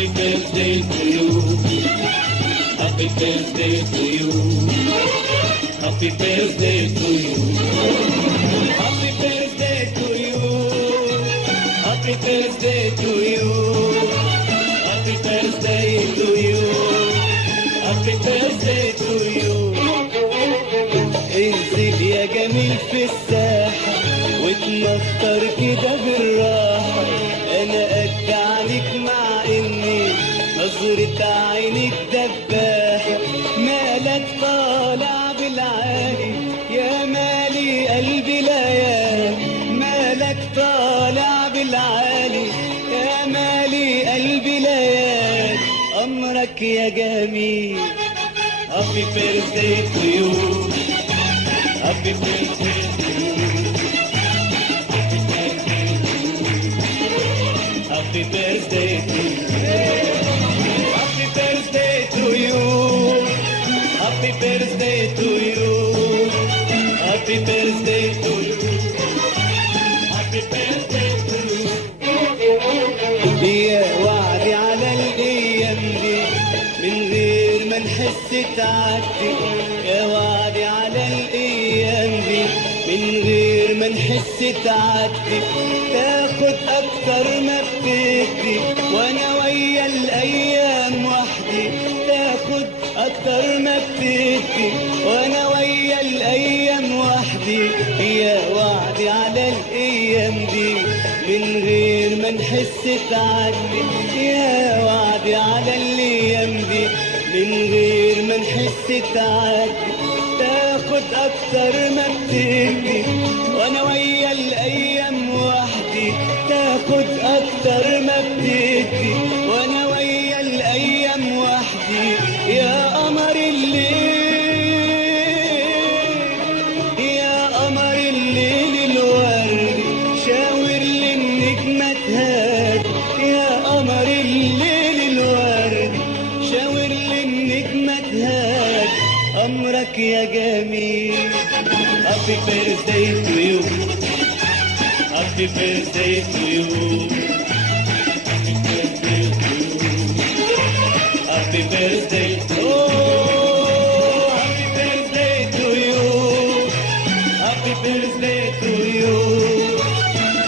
Happy birthday to you. Happy birthday to you. Happy birthday to you. Happy birthday to you. Happy birthday to you. Happy birthday to you. Happy birthday to you. انزل يا جميل في الساحة واتمخطر كده بالراحة. انا قد عليك مع اني نظرة عينيك دباحة. مالك طالع بالعالي يا مالي قلبي ليالي. مالك طالع بالعالي يا مالي قلبي ليالي. أمرك يا جميل. Happy birthday to you. Happy birthday to you. Happy birthday to you. Happy birthday to you. Happy birthday to you. Happy birthday to you. Happy birthday to you. يا وعدي على الايام دي من غير ما نحس تعدي. يا وعدي على الايام دي من غير ما نحس تعدي. تاخد اكتر ما بتدي وانا ويا الايام وحدي. تاخد اكتر ما بتدي وانا ويا الايام وحدي. يا وعدي على الايام دي من غير ما نحس تعدي. يا وعدي على الايام دي من غير ما نحس تعدي. تاخد اكتر ما بتدي وانا ويا الايام وحدي. تاخد اكتر ما بتدي وانا ويا الايام وحدي. يا قمر الليل يا قمر الليل الوردي شاور للنجمة تهادي. يا قمر الليل الوردي شاور للنجمة تهادي. أمرك يا جميل. Happy birthday to you. Happy birthday to you. Happy birthday to you. Happy birthday to you. Happy birthday to you. Happy birthday to you.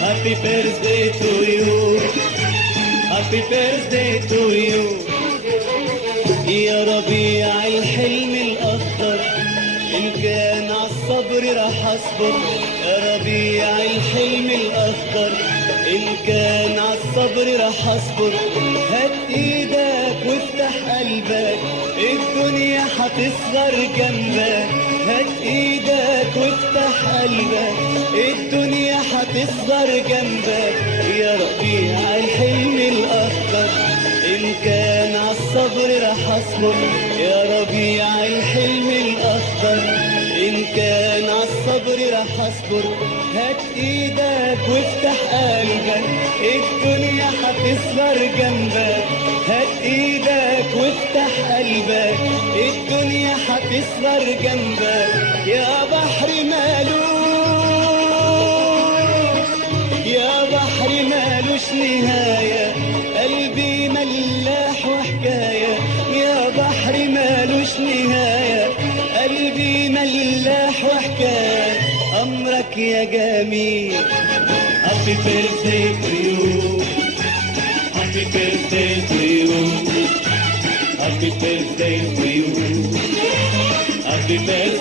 Happy birthday to you. Happy birthday to you. يا ربيع الحلم الأخضر إن كان عالصبر راح أصبر. يا ربيع الحلم الأخضر إن كان عالصبر راح أصبر. هات إيدك وافتح قلبك الدنيا هتصغر جنبك. هات إيدك وافتح قلبك الدنيا هتصغر جنبك. يا ربيع الحلم الأخضر إن كان عالصبر راح أصبر. يا ربيع الحلم الأخضر إن كان عالصبر راح أصبر. هات إيدك وافتح قلبك الدنيا هتصغر جنبك. هات إيدك وافتح قلبك الدنيا هتصغر جنبك. يا بحر مالوش يا بحر مالوش نهاية. قلبي ملاح وحكاية. يا بحر مالوش نهاية. قلبي ملاح وحكاية. أمرك يا جميل. Happy birthday to you. Happy birthday to you. Happy birthday to you. Happy birthday.